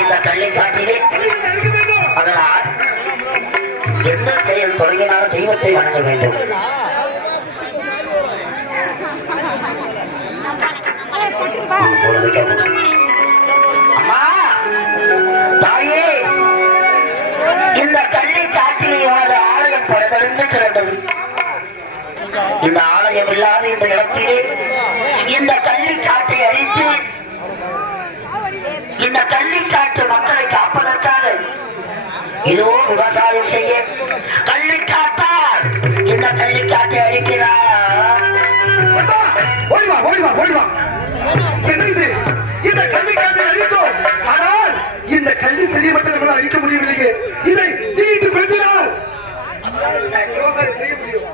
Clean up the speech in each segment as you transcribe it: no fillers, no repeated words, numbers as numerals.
இந்த கள்ளிக்காட்டிலே அதனால் எந்த செயல் தொடங்கினாலும் தெய்வத்தை வணங்க வேண்டும். அம்மா தாயே, இந்த கள்ளிக்காட்டிலே உனது ஆலயம் படுதறிந்து கிடந்தது. இந்த ஆலயம் இல்லாத இந்த இடத்திலே இந்த கள்ளிக்காட்டை அழித்து இந்த கள்ளிக்காட்டு மக்களை காப்பதற்காக இதோ விவசாயம் செய்ய கள்ளிக்காட்டார் இந்த கள்ளிக்காட்டை அழிக்கிறார். இந்த கள்ளிக்காட்டை அழித்தோம், ஆனால் இந்த கள்ளி செடி மட்டும் நம்மளால் அழிக்க முடியவில்லையே. இதை தீட்டு பேசினால் செய்ய முடியும்.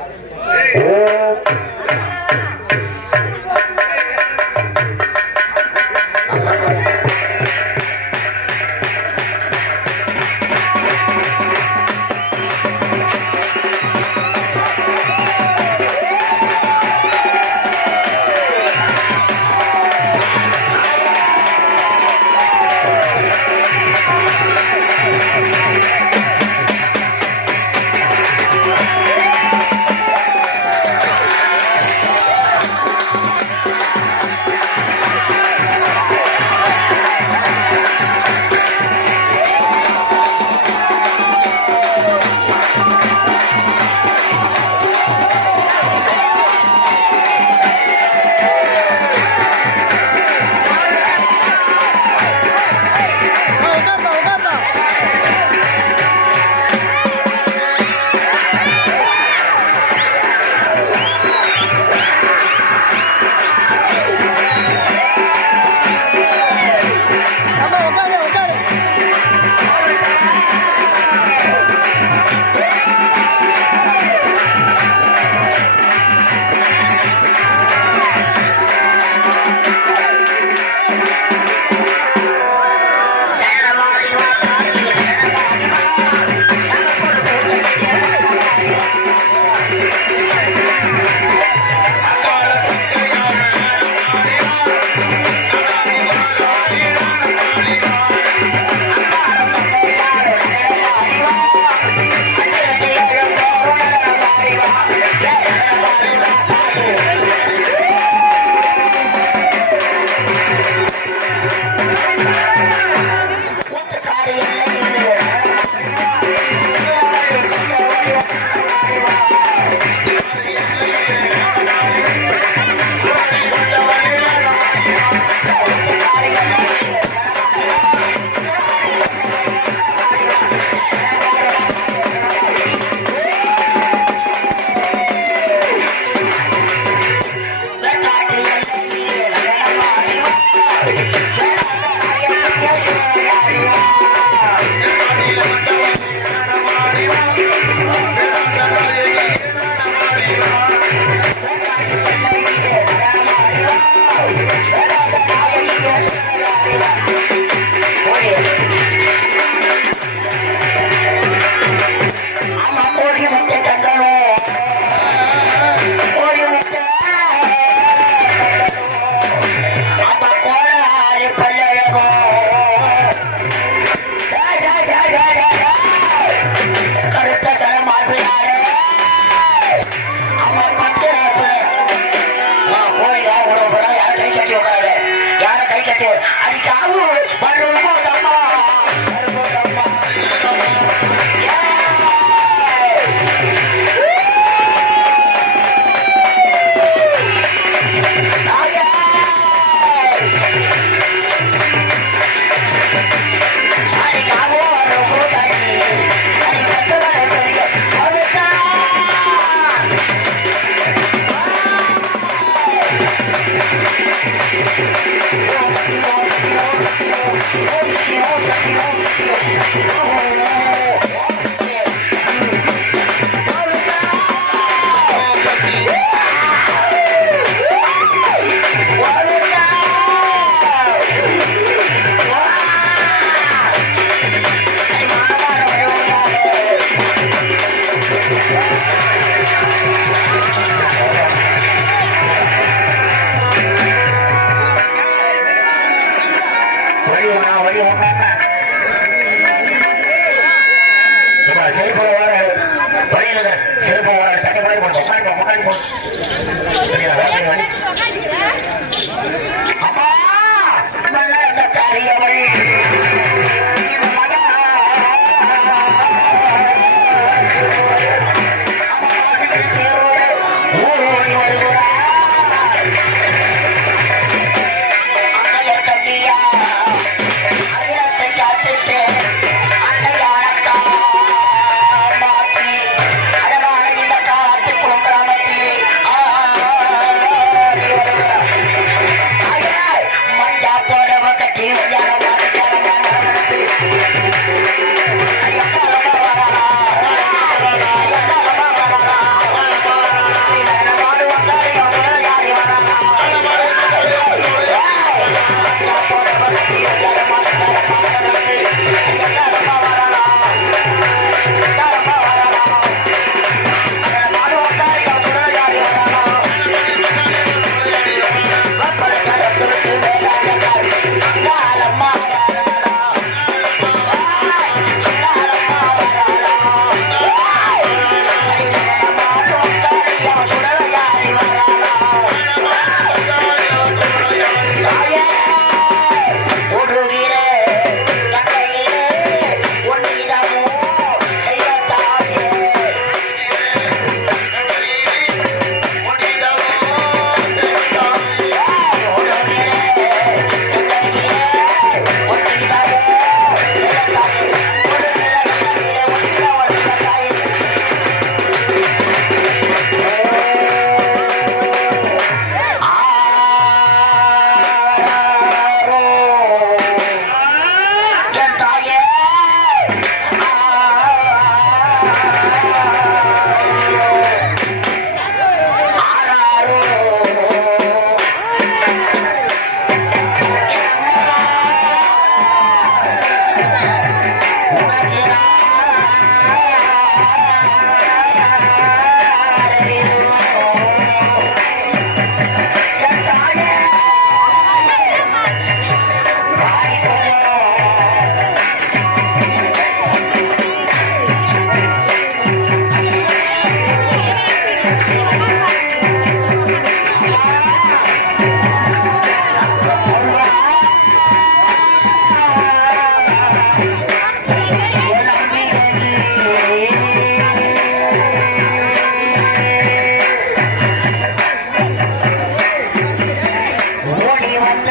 வந்த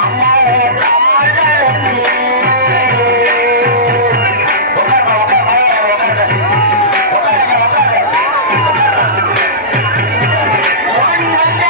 அம்மாவும் காதலுக்கு உட்காருமா உட்காருங்க ஓடி வந்த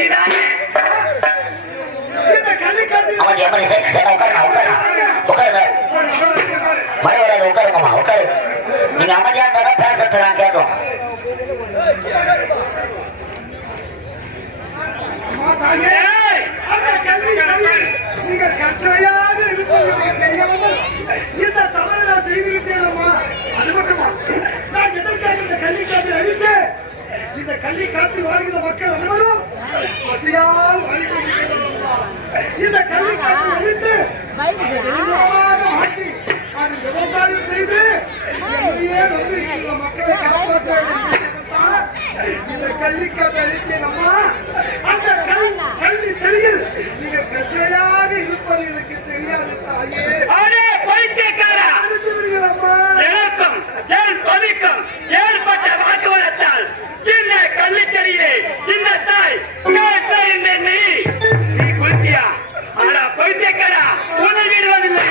நீதானே? இந்த கள்ளிக்காட்டில் அவன் எமரி சரி உட்காருங்க உட்காருங்க மழை வராது உட்காருங்கம்மா உட்காரு நீங்க அமைதியா இருந்தா பேசுறது நான் கேட்கும் தாயே, அந்த கள்ளிக்காட்டில் நீங்கள் கற்றையாக இருப்பது எனக்கு தெரியாமல் இந்த தவறை நான் செய்துவிட்டேனம்மா. அது மட்டுமா, நான் எதற்காக இந்த கள்ளிக்காட்டை அழித்தேன்? இந்த கள்ளிக்காட்டில் வாழ்கிற மக்கள் அனைவரும் பசியால் வாழிக் கொண்டிருக்கிறார்களம்மா. இந்த கள்ளிக்காட்டை அழித்து வெளியாக மாற்றி அது விவசாயம் செய்து எங்களையே நம்பி இருக்கிற மக்களை காப்பாற்ற வேண்டும். இந்த கள்ளிக்காட்டை அழித்தேனம்மா. அந்த கள்ளி செடியில் நீங்க கற்றையாக இருப்பது எனக்கு தெரியாது தாயே. அடே பைத்தியக்காரா! அழித்து விடுகிறம்மா. எனக்கும் என் பவிக்கும் ஏற்பட்ட வாக்குவாதத்தால் சின்ன கள்ளிச்செடியிலே சின்ன தாய் என்று நீ குளித்தியா? ஆனா பைத்தியக்காரா, உன்னை விடுவதில்லை.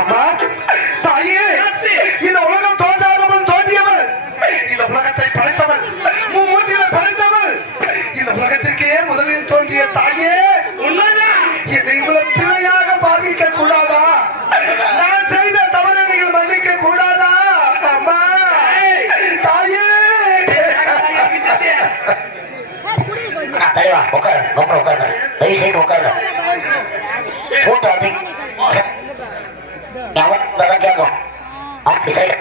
அம்மா, தாயே, இந்த உலகம் தோன்றாதவள் தோன்றியவள், இந்த உலகத்தை படைத்தவள், மும்மூர்த்திகளை படைத்தவள், இந்த உலகத்திற்கே முதலில் தோன்றிய தாயே, உண்மைதான். என்னை இவ்வளவு பிள்ளையாக பாவிக்க கூடாதா? நான் செய்த தவறை நீங்கள் மன்னிக்க கூடாதா? அம்மா, தாயே. தலைவா உட்காருங்க ரொம்ப உட்காருங்க தயவு செய்து உட்காருங்க கூட்டம் அதிகம் அவன் கேட்கும் அப்படி சரி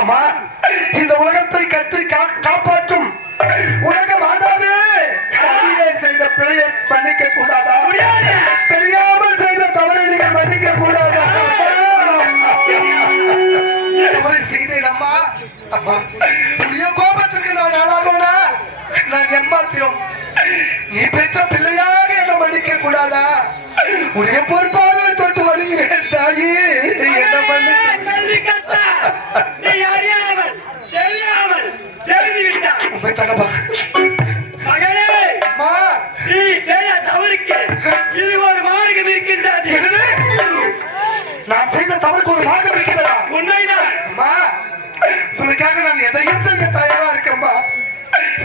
அம்மா, இந்த உலகத்தை கட்டி காப்பாற்றும் உலக மாதாவே, அடியேன் செய்த பிழையை மன்னிக்க கூடாதா? தெரியாமல் செய்த தவறை நீங்கள் மன்னிக்க கூடாதா? தவறை செய்தேன் அம்மா. அம்மா, உடைய கோபத்திற்கு நான் ஆளாகணும்னா நான் எம்மாத்திரம். நீ பெற்ற பிள்ளையாக என்ன மன்னிக்க கூடாதா? உடைய பொறுப்பாளரை தொட்டு வருகிறேன் தாயே, என்ன மன்னிக்க. நீ அறியாமல் தெரியாமல் செய்துவிட்டாய். உண்மை தடவா மகனே, அம்மா. நீ செய்த தவறுக்கு இது ஒரு மார்க்கம் இருக்கின்றது. என்னது? நான் செய்த தவறுக்கு ஒரு மார்க்கம் இருக்கிறதா? உண்மைதான். அம்மா, உங்களுக்காக நான் எதையும் செய்ய தயாரா இருக்கேன்பா.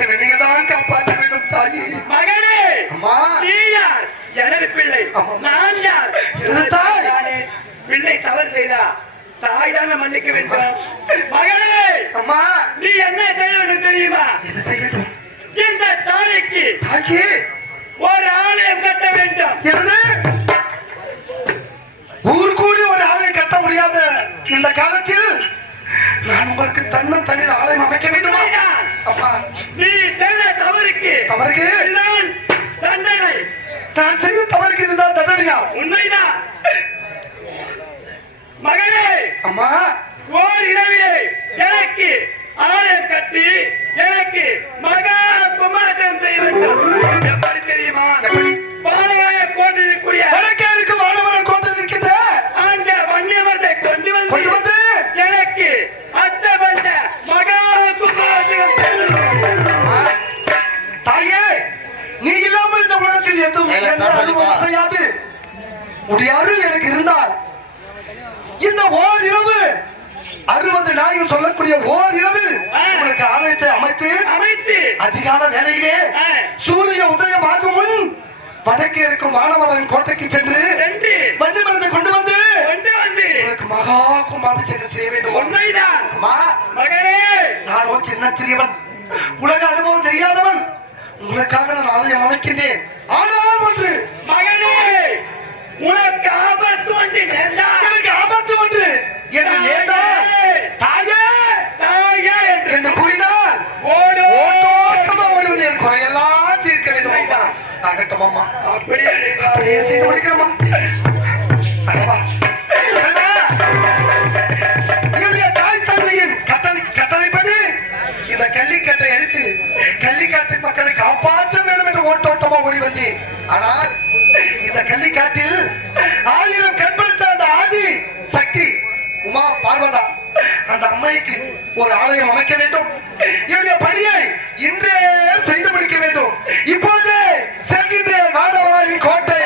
என்னை நீங்க தான் காப்பாற்ற வேண்டும் தாயி. மகனே, அம்மா, நீ யார்? எனது பிள்ளை. ஆமா. நான் யார்? எனது தாய். நானே. பிள்ளை தவறு செய்தா தாய் தானே மன்னிக்க வேண்டும். மகனே, அம்மா, நீ என்ன செய்ய வேண்டும் தெரியுமா? என்ன செய்ய வேண்டும்? இந்த தாய்க்கு தாயி, ஒரு ஆலயம் கட்ட வேண்டும். என்னது? ஊர் கூடி ஒரு ஆலயம் கட்ட முடியாத இந்த காலத்தில் நான் உங்களுக்கு தன்னில் ஆலயம் அமைக்க வேண்டுமா? அப்பா, நீ செய்த தவறுக்கு அவருக்கு இதுதான் தண்டனை. நான் செய்த தவறுக்கு இதுதான் தண்டனையா? உண்மைதான். மகனே, அம்மா, ஓர் இரவிலே எனக்கு ஆலயம் கட்டி எனக்கு மகா குமாரம் செய்ய வேண்டும். எப்படி தெரியுமா? எப்படி? பாலவாய கோட்டைக்குரிய வடக்கே இருக்கு மாணவர்கள் கோட்டை இருக்கின்ற அந்த வன்னியவரை கொண்டு கொண்டு வந்து வந்து எனக்கு அத்த வந்த மகா குமாரம். அம்மா, தாயே, நீ இல்லாமல் இந்த உலகத்தில் எதுவும் எந்த அனுபவம் செய்யாது. உடைய அருள் எனக்கு இருந்தால் இந்த ஓர் இரவு 60 நாயும் சொல்லக்கூடிய ஓர் இரவில் உங்களுக்கு ஆலயத்தை அமைத்து அதிகால வேலையிலே சூரிய உதயம் ஆகும் முன் வடக்கே இருக்கும் வானவரன் கோட்டைக்கு சென்று வன்னிமரத்தை கொண்டு வந்து உங்களுக்கு மகா கும்பாபிஷேகம் செய்ய வேண்டும். அம்மா, நானோ சின்ன சிறியவன், உலக அனுபவம் தெரியாதவன். உங்களுக்காக நான் ஆலயம் அமைக்கின்றேன். ஆனால் ஒன்று, உனக்கு ஆபத்து ஒன்று நேர்ந்தால் எனக்கு ஆபத்து ஒன்று என்று நேர்ந்தால் தாயே என்று கூறினால் ஓட்டோட்டமா ஓடி வந்து என் குறையெல்லாம் தீர்க்க வேண்டும். அம்மா, ஆகட்டும் அம்மா, அப்படியே செய்து முடிக்கிறோமா? அடவா. அடவா. என்னுடைய தாய் தந்தையின் கட்டளைப்படி இந்த கள்ளிக்கட்டை அடித்து கள்ளிக்காட்டு மக்களை காப்பாற்ற வேண்டும் என்று ஓட்டோட்டமா ஓடி வந்தேன். ஆனால் இந்த கள்ளிக்காட்டில் 1000 கண்பளித்த அந்த ஆதி சக்தி உமா பார்வதா அந்த அம்மைக்கு ஒரு ஆலயம் அமைக்க வேண்டும். என்னுடைய பணியை இன்றே செய்து முடிக்க வேண்டும். இப்போது செல்கின்ற மாதவராயின் கோட்டை.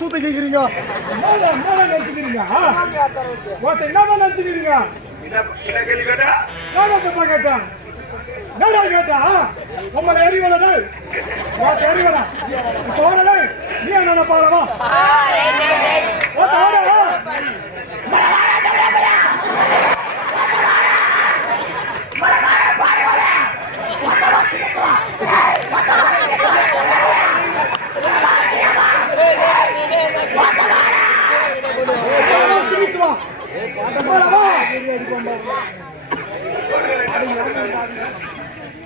சூத்த கேக்குறீங்க நினைச்சுக்கிறீங்க என்னதான் நினைச்சுக்கிறீங்க கேட்டேன் கேட்டா உங்களை எறிவல எறிவல போடல நீ என்ன பாடவா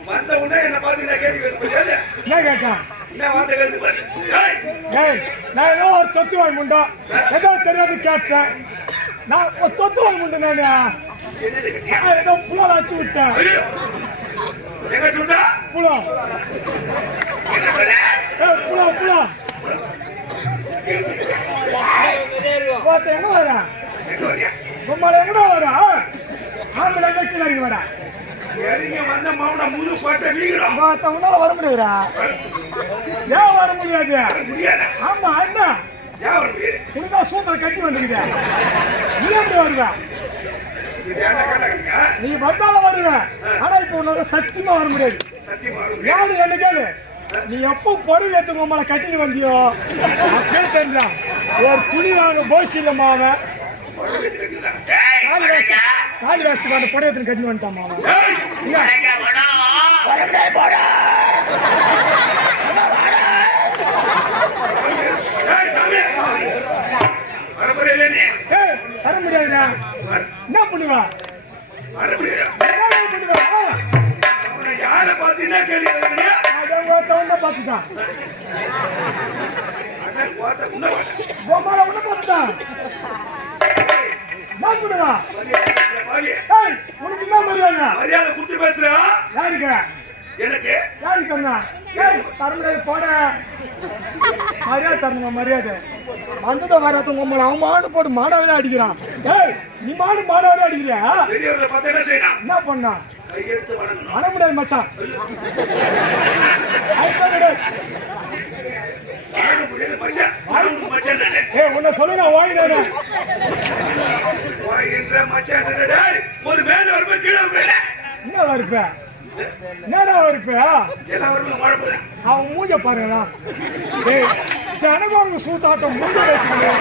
வந்த உடனே என்ன பார்த்து நான் கேள்வி கேட்டேன் நான் ஏதோ ஒரு தொத்துவாய் முண்டா ஏதோ தெரியாது கேட்டேன் நான் ஒரு தொத்துவாய் முண்டு நான் ஏதோ புலம் அச்சு விட்டேன் புலம் புலம் புலம் எங்க வர உங்களை எங்கடா வர ஆம்பளை கீழே இறங்கி வர வந்த மாவட்ட முழு பாட்ட வீடுறோம் உன்னால வர முடியாதுடா ஏன் வர முடியாது ஆமா என்ன உனக்கா சூத்திர கட்டி வந்துருக்க நீ எப்படி வருவ நீ வந்தாலும் வருவேன் ஆனா இப்ப உன்னால சத்தியமா வர முடியாது ஏன்னு என்ன கேளு நீ எப்போ பொருள் ஏத்து உங்களை கட்டிட்டு வந்தியோ கேட்டா ஒரு துணி வாங்க போஸ் இல்லம்மா அவன் காலி வேஸ்துக்கு அந்த புடவத்தின் கட்டி வந்துட்டான் அவன் வர முடியாதுடா என்ன பண்ணுவா யார பாத்தீங்கன்னா கேள்வி பார்த்துட்டான் உன்ன பார்த்துட்டான் நான் பண்ணுவா உனக்கு என்ன மரியாதை மரியாதை குடுத்து பேசுற யாருக்கு எனக்கு யாருக்கு சொன்னா தர முடியாது போட மரியாதை தரணுமா மரியாதை வந்ததை வராத உங்களை அவமான போட்டு மாடாவே அடிக்கிறான் நீ மாடாவே அடிக்கிறியா என்ன செய்யணும் என்ன பண்ணா கையெடுத்து வணங்கணும். வர முடியாது மச்சான். ஐயோ கிடையாது. வணங்க முடியாது மச்சான். வணங்க மச்சான் தானே. உன்னை சொல்லி நான் ஓடினேன். வாங்கின்ற மச்சான் தானே. டேய், ஒரு மேல வரும்போது கீழே வரல. என்ன வருப்ப? என்னடா வருப்ப? எல்லாரும் மழை போகுது. அவன் மூஞ்ச பாருங்களா. சனகோங்க சூத்தாட்டம் மூஞ்ச பேசுகிறேன்.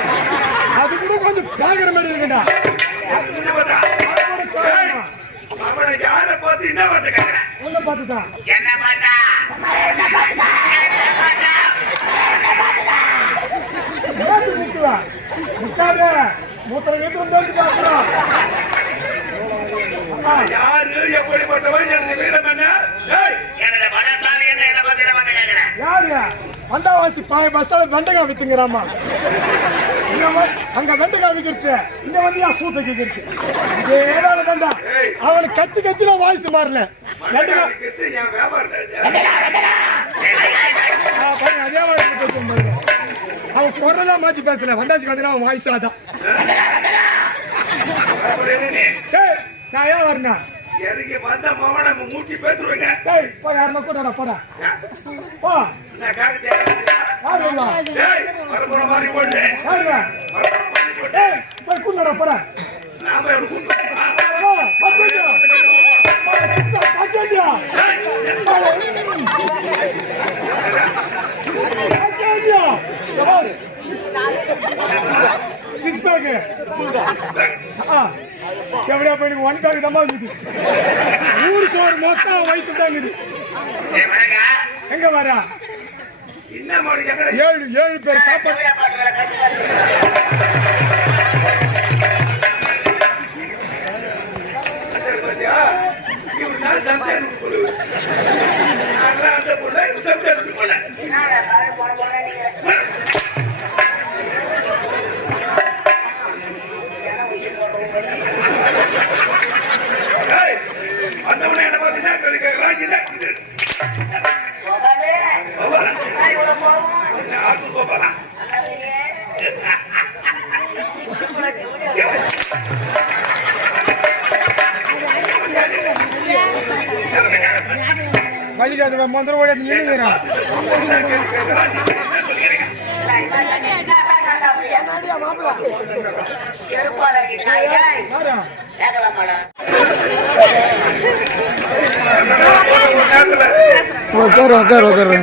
அது கூட கொஞ்சம் பாக்குற மாதிரி இருக்குடா. அவனை யாரை பார்த்து என்ன பார்த்து கேட்கிறேன்? உன்னை பார்த்துதான். என்ன பார்த்தா? முக்குவேன் முக்காத மூத்தரை வீட்டு போயிட்டு பார்க்கிறோம். யாரு எப்படிப்பட்டவன் எனக்கு வீரம் என்ன? எனது மனசாலி என்ன இதை பார்த்து என்ன பார்த்து கேட்கிறேன்? யாரு வந்தாவாசி பாய பஸ் ஸ்டாண்ட் வெண்டைக்காய் வித்துங்கிறாமா. அங்க வெண்டைக்காய் விக்கிறது, இங்க வந்து என் சூத்த கேட்கிறது. இதே வேலை தாண்டா. அவனுக்கு கத்தி கத்தில வாய்ஸ் மாறல. வெண்டைக்காய் என் வியாபாரம் அதே வாய்ஸ் பேசுவாங்க. அவன் குரலா மாத்தி பேசல. வந்தாச்சு வந்து அவன் வாய்ஸ் அதான். நான் ஏன் வரணும்? எனக்கு வந்த மவனை மூட்டி பேத்துருவேங்க. டேய் போ யாரமா கூடடா போடா. போ நான் காக்கு யாரு இல்ல. டேய் வரபோற மாதிரி போடு. யாரு? வரபோற மாதிரி போடு. டேய் போய் கூடடா போடா. நாம எப்படி கூடு? பச்சடியா. பச்சடியா. பச்சடியா. Six pack. எவ்வளோ போய் ஒன் பேக் தான் இருக்குது. ஊர் சோறு மொத்தம் வயிற்று தான் இருக்குது. எங்க வரா? என்ன மாதிரி 7 பேர் சாப்பாடு. இவன் சம்சாரம் போடுவேன். நான் அந்த பொண்ணை சம்சாரம் போல. அந்தவனை என்ன பார்த்தீங்கன்னா வலிக்காது மந்திரம் ஓடி நின்றுங்கிறான். உட்காரு உட்காரு உட்காரு.